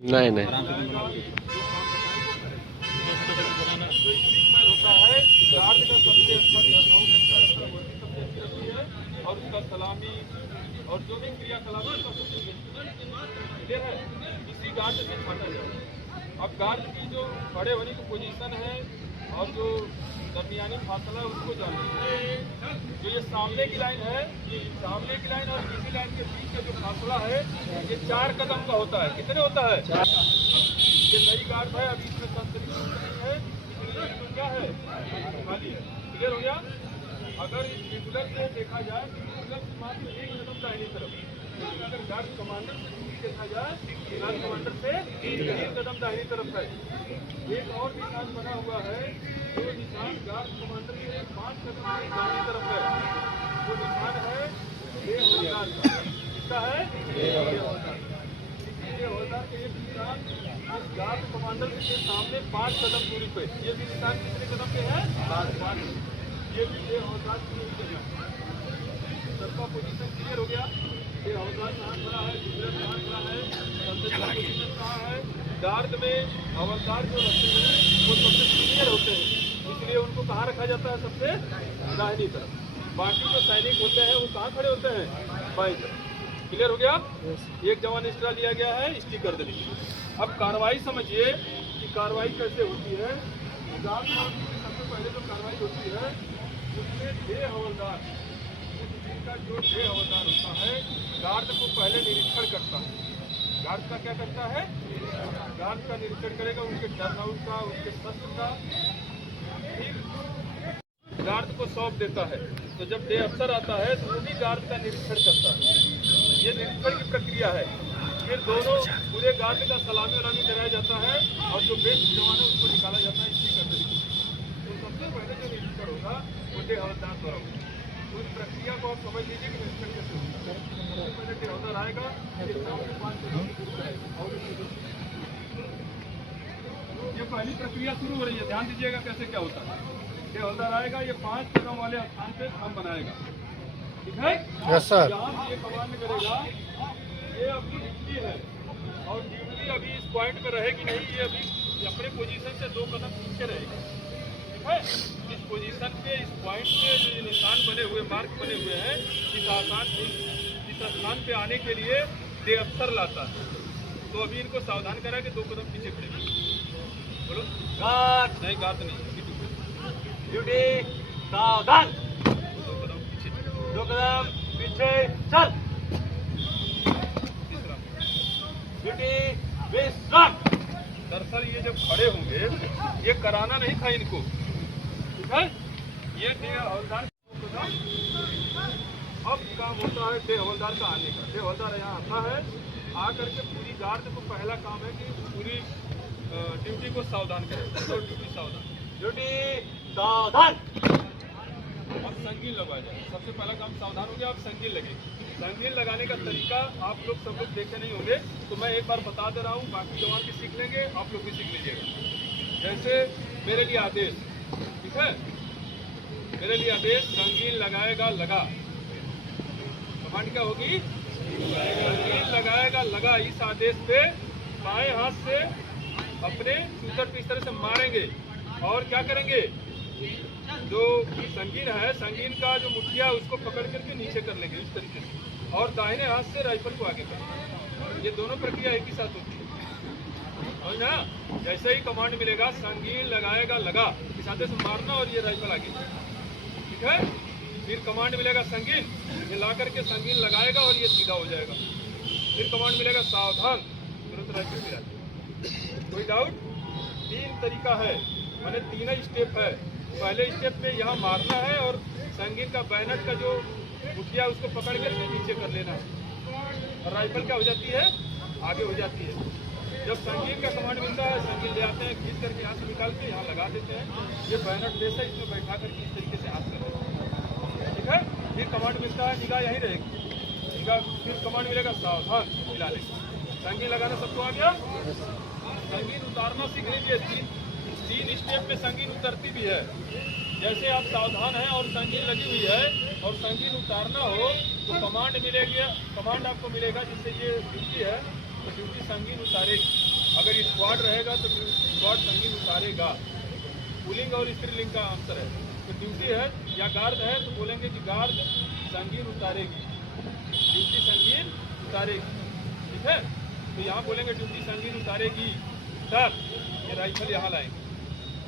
नहीं नहीं। होता है गार्ड का सबसे अच्छा टर्नआउट अच्छा रहता है, वर्दी सबसे अच्छी रहती है और उसका सलामी और जो भी क्रियाकलाप है उसका सबसे क्लियर है, इसी गार्ड से छाटा जाए। अब गार्ड की जो खड़े होने की पोजीशन है और जो दरमियानी फासला है उसको जानिए। जो ये सामने की लाइन है, सामने की लाइन और इसी लाइन के बीच का जो फासला है ये 4 कदम का होता है। कितने होता है? ये नई गार्ड है, अभी इसमें संतरी नहीं है, इसलिए तो क्या है खाली है। क्लियर हो गया? अगर इस रेगुलर से देखा जाए तो रेगुलर से मात्र 1 कदम दाहिनी तरफ, अगर गार्ड कमांडर से देखा जाए गार्ड कमांडर से 3 कदम दाहिनी तरफ है। एक और निशान बना हुआ है, जो निशान गार्ड कमांडर से 5 कदम दाहिनी तरफ है, वो निशान है हवलदार का। किसका है? हवलदार के एक निशान गार्ड कमांडर के सामने 5 कदम दूरी पे, ये भी निशान कितने कदम पे है? 5। ये भी हवलदार की जगह सबका पोजीशन क्लियर हो गया। ये हवलदार कहाँ खड़ा है, डिफरेंस कहाँ खड़ा है, पोजीशन कहाँ है। गार्ड में हवलदार जो रखते हैं वो सबसे सीनियर होते हैं, इसलिए उनको कहाँ रखा जाता है? सबसे दाहिनी तरफ। बाकी जो सैनिक होते हैं वो कहाँ खड़े होते हैं? बाईं तरफ। क्लियर हो गया? एक जवान एक्स्ट्रा लिया गया है स्टिक कर देने के लिए। अब कार्रवाई समझिए कि कार्रवाई कैसे होती है। गार्ड की सबसे पहले जो कार्रवाई होती है उसमें 6 हवलदार, का जो 6 हवलदार होता है गार्ड को पहले निरीक्षण करता है। गार्ड का क्या करता है? गार्ड का निरीक्षण करेगा, उनके टर्नआउट का, उनके शस्त्र का, फिर गार्ड को सौंप देता है। तो जब डे अफसर आता है तो वो भी गार्ड का निरीक्षण करता है। ये निरीक्षण की प्रक्रिया है। फिर दोनों पूरे गार्ड का सलामी वलामी कराया जाता है और जो बेस्ट जवान है उसको निकाला जाता है इसकी करने के लिए। तो सबसे पहले जो निरीक्षण होगा वो डे हवलदार द्वारा होगा। उस प्रक्रिया को आप समझ लीजिए कि निरीक्षण कैसे होता है। सबसे पहले डे हवलदार आएगा, ये पहली प्रक्रिया शुरू हो रही है, ध्यान दीजिएगा कैसे क्या होता है। डे हवलदार आएगा, ये 5 कदम वाले स्थान पे हम बनाएगा, ठीक है? Yes sir. यहाँ से ये कमांड करेगा, ये अपनी ड्यूटी है और ड्यूटी अभी इस पॉइंट पे रहेगी नहीं, ये अभी अपने पोजीशन से 2 कदम पीछे रहेगी, ठीक है? इस पोजीशन पे, इस पॉइंट पे जो निशान बने हुए, मार्क बने हुए हैं, इस स्थान पे आने के लिए डे अफसर लाता है। तो अभी इनको सावधान करा कि 2 कदम पीछे खड़े। बोलो गार्ड। नहीं, गार्ड नहीं, ड्यूटी सावधान। 2 कदम पीछे, 2 कदम पीछे चल। तीसरा ड्यूटी विश्राम। दरअसल ये जब खड़े होंगे ये कराना नहीं था इनको, ठीक है? ये डे हवलदार अब काम होता है डे हवलदार का आने का। डे हवलदार यहाँ आता है, आकर के पूरी गार्ड को पहला काम है कि पूरी ड्यूटी को सावधान करें। तो ड्यूटी सावधान, ड्यूटी सावधान। अब संगीन लगवाया जाए। सबसे पहला काम सावधान हो गया, अब संगीन लगेगी। संगीन लगाने का तरीका आप लोग सब लोग देखे नहीं होंगे, तो मैं एक बार बता दे रहा हूँ, बाकी जवान भी सीख लेंगे, आप लोग भी सीख लीजिएगा। जैसे मेरे लिए आदेश, ठीक है? मेरे लिए आदेश, संगीन लगाएगा लगा। कमांड क्या होगी? संगीन लगाएगा लगा। इस आदेश पे बाएं हाथ से अपने शूटर को इस तरह से मारेंगे और क्या करेंगे? जो संगीन है, संगीन का जो मुठिया उसको पकड़ करके नीचे कर लेंगे इस तरीके से, और दाहिने हाथ से राइफल को आगे करेंगे। ये दोनों प्रक्रिया एक ही साथ होती है, समझ ना? जैसे ही कमांड मिलेगा संगीन लगाएगा लगा, इस आदेश से मारना और ये राइफल आगे, ठीक है? फिर कमांड मिलेगा संगीन, ये ला करके संगीन लगाएगा और ये सीधा हो जाएगा। फिर कमांड मिलेगा सावधान, तुरंत राइफल गिरा। कोई डाउट? 3 तरीका है, मैंने 3 स्टेप है। पहले स्टेप में यहाँ मारना है और संगीन का बैनट का जो मुठिया उसको पकड़ करके नीचे कर लेना है, और राइफल क्या हो जाती है? आगे हो जाती है। जब संगीन का कमांड मिलता है, संगीन ले आते हैं, खींच करके यहाँ से निकाल के यहाँ लगा देते हैं। ये बैनट जैसा इसमें बैठा करके इस तरीके से हाथ कर देते हैं, ठीक है? फिर कमांड मिलता है, निगाह यहीं रहेगी, निगाह। फिर कमांड मिलेगा सावधान, मिला लेंगे। संगीन लगाना सबको आ गया? संगीन उतारना सीख लीजिए। 3 स्टेप में संगीन उतरती भी है। जैसे आप सावधान हैं और संगीन लगी हुई है और संगीन उतारना हो तो कमांड मिलेगी, कमांड आपको मिलेगा जिससे ये ड्यूटी है, तो ड्यूटी संगीन उतारेगी। स्क्वाड रहेगा तो स्क्वाड संगीन उतारेगा। पुलिंग और स्त्रीलिंग का अंतर है। तो ड्यूटी है या गार्ड है तो बोलेंगे कि गार्ड संगीन उतारेगी, ड्यूटी संगीन उतारेगी। ठीक है, तो यहाँ बोलेंगे ड्यूटी संगीन उतारेगी, तब ये राइफल यहाँ लाएंगे।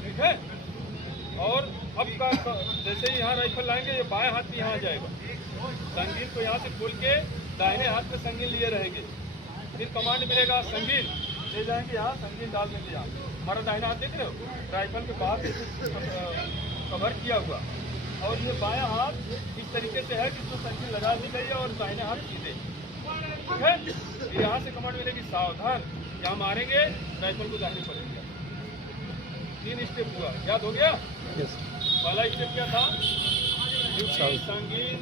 ठीक है, और अब का जैसे ही यहाँ राइफल लाएंगे ये बाएं हाथ में यहाँ आ जाएगा, संगीन को यहाँ से खोल के दाहिने हाथ में संगीन लिए रहेंगे। फिर कमांड मिलेगा संगीन ले जाएंगे यहाँ, संगीन डाल देंगे यहाँ। हमारा दाहिना हाथ देख रहे हो, राइफल के बाहर कवर किया हुआ, और ये बायां हाथ इस तरीके से है कि इसको संगीन लगा दी गई है और दाहिने हाथ सीधे। ठीक है, फिर यहाँ से कमांड मिलेगी सावधान, यहाँ मारेंगे राइफल को दाहिने पड़ेंगे। 3 स्टेप हुआ, याद हो गया? पहला स्टेप क्या था? संगीन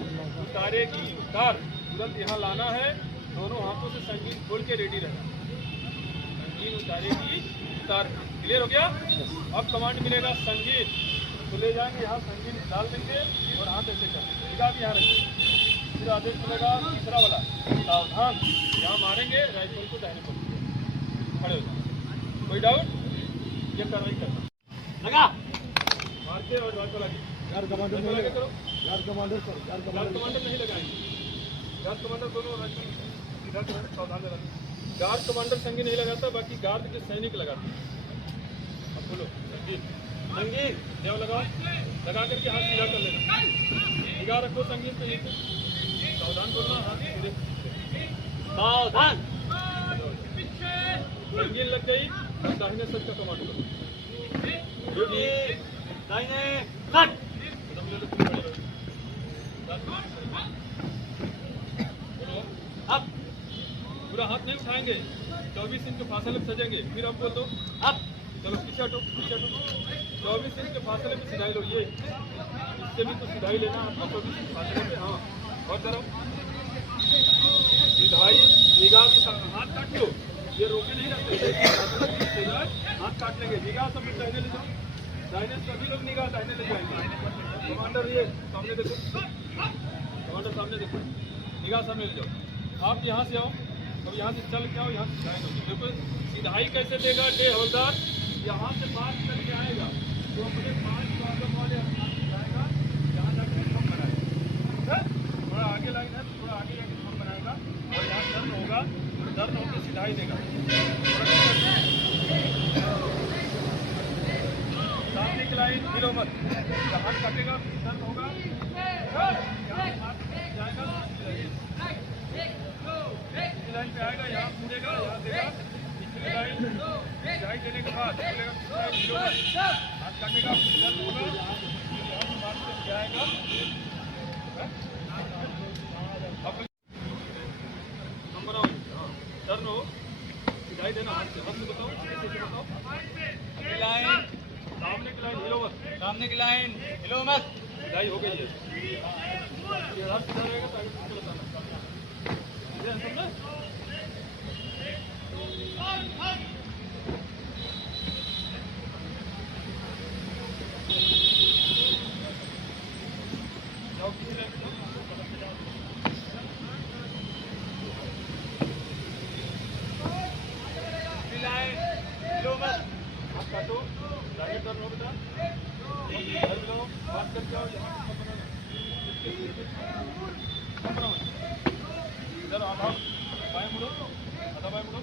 उतारेगी, उतार तुरंत यहाँ लाना है, दोनों हाथों से संगीन खोल के रेडी रहना। संगीन उतारेगी, उतार। क्लियर हो गया? अब कमांड मिलेगा संगीन, तो ले जाएंगे यहाँ संगीन डाल देंगे और हाथ ऐसे कर देंगे, निगाह भी यहाँ रखेंगे। फिर आदेश मिलेगा तीसरा वाला सावधान, यहाँ मारेंगे राइफल को दाहिने पर खड़े हो जाए। कोई डाउट? ये कार्रवाई करना लगा मार के और राइफल आगे गार्ड कमांडर नहीं लगा करो, guard commander sir, guard commander नहीं लगाएंगे, गार्ड कमांडर दोनों राइफल सीधा करो, सावधान लगाना। गार्ड कमांडर संगीन नहीं लगाता, बाकी गार्ड के सैनिक लगाते। अब बोलो संगीन, संगीन देव लगाओ, लगा करके हाथ सीधा कर लेना, निगाह रखो संगीन पे, सावधान बोलना, हाथ सीधे सावधान। संगीन लग गई और दाहिने सर का कमांड करो, दाहिने कट। अब पूरा हाथ नहीं उठाएंगे, 24 इंच के फासले में सजेंगे। फिर अब बोल दो अब, चलो पीछे हटो, पीछे हटो। 24 इंच के फासले में सिधाई लो, ये इससे भी तो सिधाई लेना आपको 24 इंच फासले पे। हाँ, और करो सिधाई, निगाह के साथ हाथ काट लो, ये रोके नहीं रखते, हाथ काट लेंगे। निगाह सब दाहिने ले जाओ, दाहिने सभी लोग निगाह दाहिने ले जाएंगे। कमांडर ये सामने देखो, कमांडर सामने देखो, निगाह सामने ले जाओ। आप यहाँ से आओ, अब यहाँ से चल के आओ, यहाँ से जाएंगे। देखो सिधाई कैसे देगा डे हवलदार, यहाँ से बात करके आएगा तो अपने 5 बार वाले जाएगा, यहाँ जाकर थम बनाएगा। थोड़ा आगे लाइन है, थोड़ा आगे जाकर थम बनाएगा और यहाँ टर्न होगा, टर्न होकर सिधाई देगा। सामने की लाइन हिलो मत, हाथ काटेगा, टर्न होगा, जाएगा, लाइन पे आएगा, यहाँ मुड़ेगा, यहाँ देगा, पिछली लाइन सिधाई देने के बाद बोलेगा हाथ काटेगा, टर्न होगा, जाएगा। टर्न हो, सिधाई देना, हाथ से बताओ, ऐसे बताओ। लाइन सामने की लाइन हिलो मत, सामने की लाइन हिलो मत, सिधाई हो गई है। ये हाथ सीधा रहेगा तो आगे पीछे बताना, समझे? जाओ किसी लाइन में जाओ, लाइन हिलो मत, हाथ काटो, दाहिने टर्न हो बेटा, लो बात कर जाओ, यहाँ इधर आधा बाएं मुड़ो, आधा बाएं मुड़ो,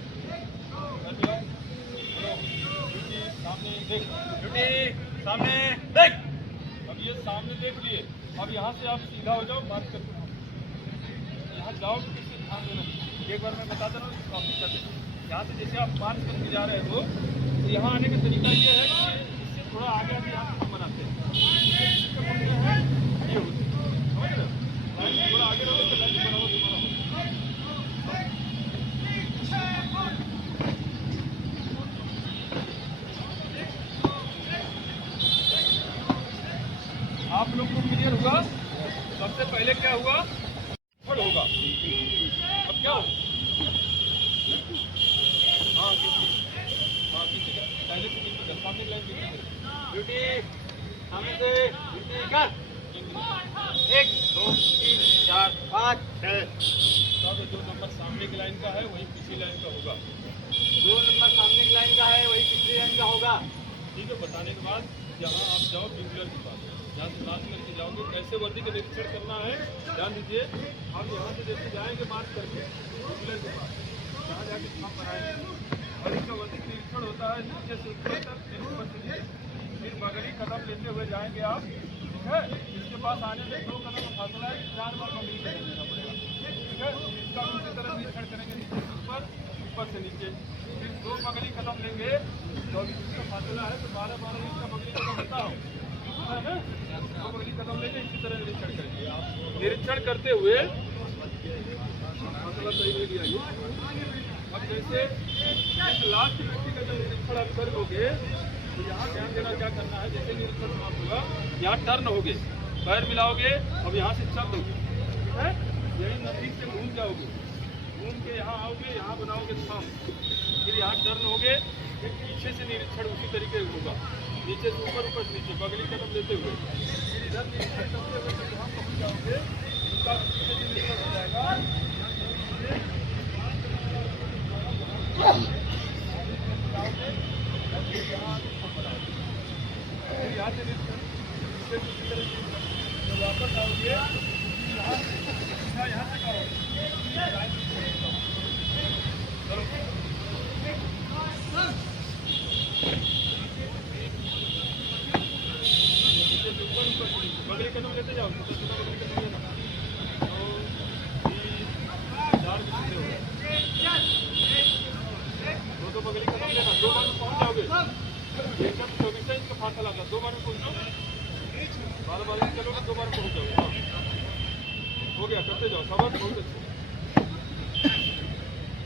सामने देख, ड्यूटी सामने देख। अब ये सामने देख लिए, अब यहाँ से आप सीधा हो जाओ, बात करके यहाँ जाओ तो किसी ध्यान देना। एक बार मैं बता दे रहा हूँ, कॉपी कर देना। यहाँ से जैसे आप बात करके जा रहे हो तो यहाँ आने का तरीका ये है कि इससे थोड़ा आगे आगे आप हम बनाते हैं, ये होती है, समझ रहे हो? थोड़ा आगे रहो तो लाइन बनाओ, तुम्हारा आप लोग को क्लियर हुआ? सबसे पहले क्या हुआ? फल होगा। अब क्या हो? हाँ किसी का पहले से किसी का सामने लाइन ड्यूटी सामने से ड्यूटी कर 1 2 3 4 5 6। जो नंबर सामने की लाइन का है वही पीछे लाइन का होगा। जो नंबर सामने की लाइन का है ठीक है, बताने के बाद यहाँ आप जाओ बिगुलर के पास, यहाँ से क्रॉस करके जाओगे, कैसे वर्दी का निरीक्षण करना है ध्यान दीजिए। आप यहाँ से जैसे जाएंगे मार्च करके बिगुलर के पास, यहाँ जाके फॉर्म बनाएंगे और इसका वर्दी का निरीक्षण होता है नीचे से ऊपर तक, फिर ऊपर से नीचे, फिर बगड़ी कदम लेते हुए जाएंगे आप। ठीक है, इसके पास आने में 2 कदम का फासला है, 4 बार बगड़ी का देना पड़ेगा। ठीक है, इसका उसी तरह निरीक्षण करेंगे, नीचे से ऊपर, ऊपर से नीचे, फिर 2 बगड़ी कदम लेंगे, 24 इंच का फासला है तो 12-12 इंच का बगड़ी कदम होता है ना, 2 बगड़ी कदम लेंगे, इसी तरह निरीक्षण करेंगे आप। निरीक्षण करते हुए फासला सही ले लिया ये। अब जैसे लास्ट व्यक्ति का जब निरीक्षण आप कर लोगे तो यहाँ ध्यान देना क्या करना है, जैसे निरीक्षण समाप्त होगा यहाँ टर्न होगे, पैर मिलाओगे, अब यहाँ से चल दोगे। ठीक है, यही नजदीक से घूम जाओगे, घूम के यहाँ आओगे, यहाँ बनाओगे थंब, फिर यहाँ टर्न होगे, फिर पीछे से निरीक्षण उसी तरीके से होगा, नीचे से ऊपर, ऊपर से नीचे, बगली कदम लेते हुए, फिर इधर निरीक्षण करते हुए जब यहाँ पहुँच जाओगे उसका पीछे निरीक्षण हो जाएगा। यहाँ से वापस आओगे, यहाँ से आओगे, बगली कदम लेते जाओ, बगली कदम लेना, 2 बगली कदम लेना, 2 बार में पहुँच जाओगे, एकदम 24 इंच का फासला था, 2 बार में पहुँचो, 12-12 इंच चलोगे, 2 बार पहुँच जाओगे। हाँ हो गया, करते जाओ, सब बहुत अच्छे।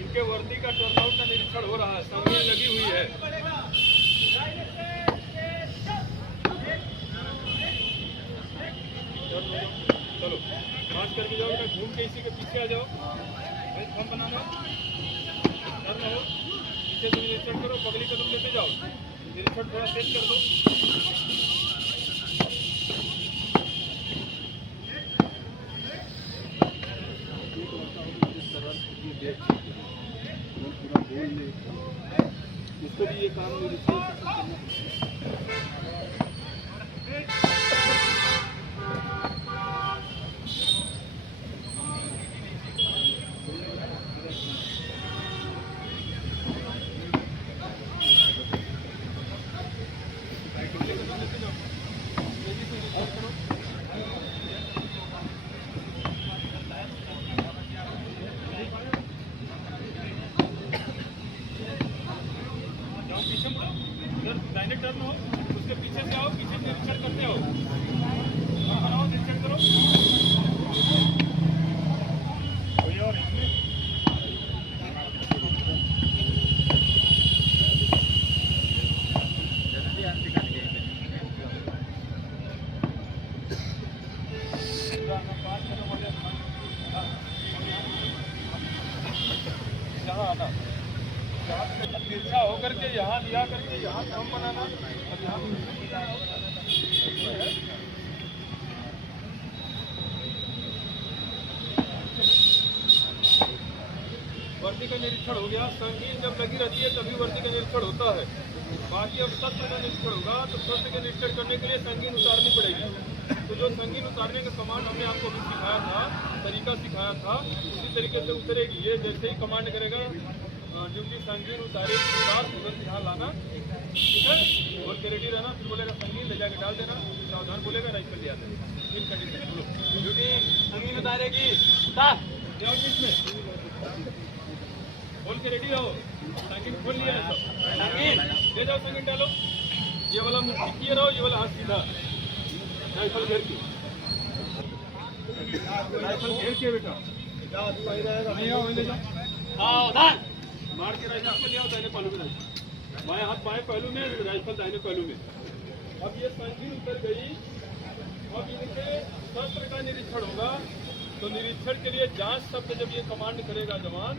इनके वर्दी का टर्नआउट का निरीक्षण हो रहा है, संगीन लगी हुई है। चलो मार्च करके जाओ, घूम के इसी के पीछे आ जाओ, फॉर्म बनाना, टर्न हो, पीछे से निरीक्षण करो, बगली कदम लेते जाओ, निरीक्षण थोड़ा तेज कर दो। इसको भी ये काम निरीक्षण टर्न हो, उसके पीछे से आओ, पीछे निरीक्षण करते हो, बनाओ, निरीक्षण करो। और इसमें यहाँ आना, तिरछा होकर के यहाँ लिया करके यहाँ कम बनाना और यहाँ वर्दी का निरीक्षण हो गया। संगीन जब लगी रहती है तभी वर्दी का निरीक्षण होता है, बाकी अब शस्त्र का निरीक्षण होगा तो शस्त्र के निरीक्षण करने के लिए संगीन उतारनी पड़ेगी। तो जो संगीन उतारने का कमांड हमने आपको भी सिखाया था, तरीका सिखाया था, उसी तरीके से उतरेगी। ये जैसे ही कमांड करेगा ड्यूटी संगीन उतारे तुरंत यहाँ लाना, ठीक है, बोल के रेडी रहना, फिर बोलेगा संगीन ले जाके डाल देना, सावधान बोलेगा राइफल ले आते हैं। ड्यूटी संगीन उतारेगी, जाओ बीच में बोल के रेडी रहो, संगीन खोल लिया है सब, संगीन ले जाओ, संगीन डालो, ये वाला मुंह किए रहो, ये वाला हाथ सीधा, राइफल घेर के, राइफल घेर के बेटा नहीं आओ, ले जाओ, मार के राइफल ले आओ, दाहिने पहलू में राइफल, बाएं हाथ बाएं पहलू में, राइफल दाहिने पहलू में। अब ये संगीन उतर गई, अब इनके शस्त्र का निरीक्षण होगा। तो निरीक्षण के लिए जांच शब्द जब ये कमांड करेगा जवान,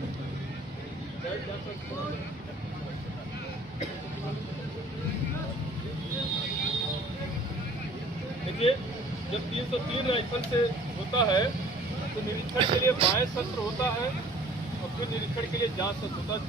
देखिए जब 303 राइफल से होता है तो निरीक्षण के लिए बाएं शस्त्र होता है और फिर निरीक्षण के लिए जांच शस्त्र होता है।